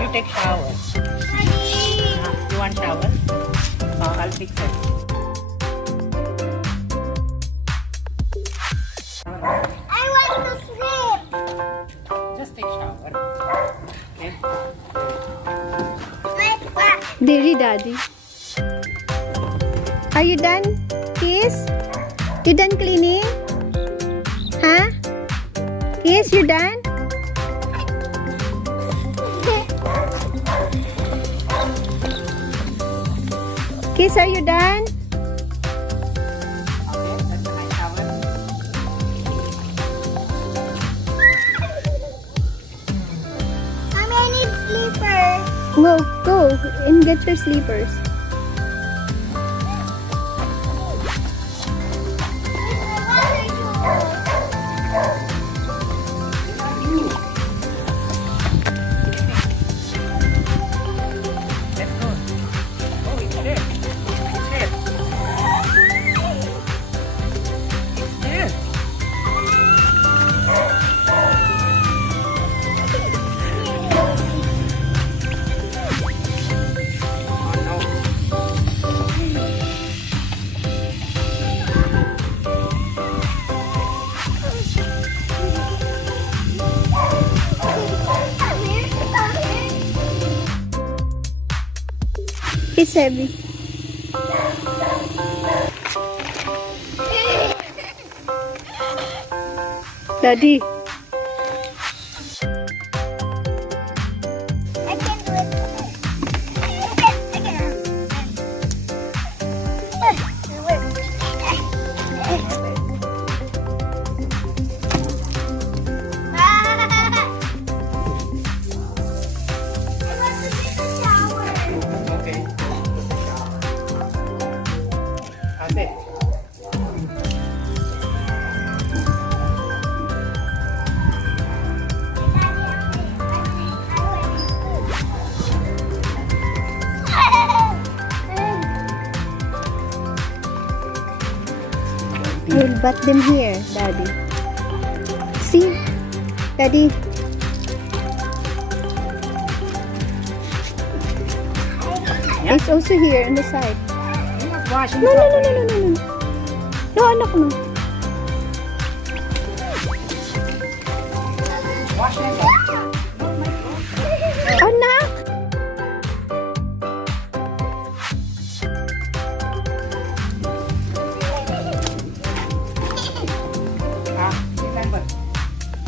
You take shower. You want shower? I'll fix it. I want to sleep. Just take shower. Okay? Diri, Daddy. Are you done, Kiss? You done cleaning? Huh? Kiss, you done? Kiss, are you done? Okay, that's my shower. Mommy, I need slippers. Go and get your sleepers. Let's go. Oh, it's there. It's there. It's there. Oh, no. It's heavy. Daddy. I can do it. Okay. Ate. We'll bat them here, Daddy. See? Daddy. Yeah. It's also here on the side. You're not washing No, no, no, properly. no, no, no, no. No, anak, no. Wash it. Anak! Remember.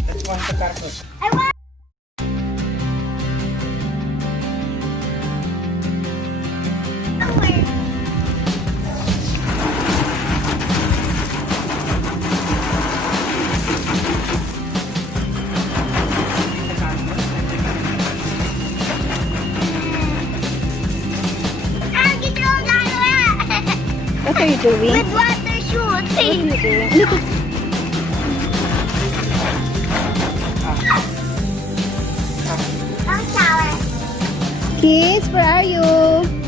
Let's wash the carpet. I want. What are you doing? With water shoots. Look at Ang shower. kids, where are you?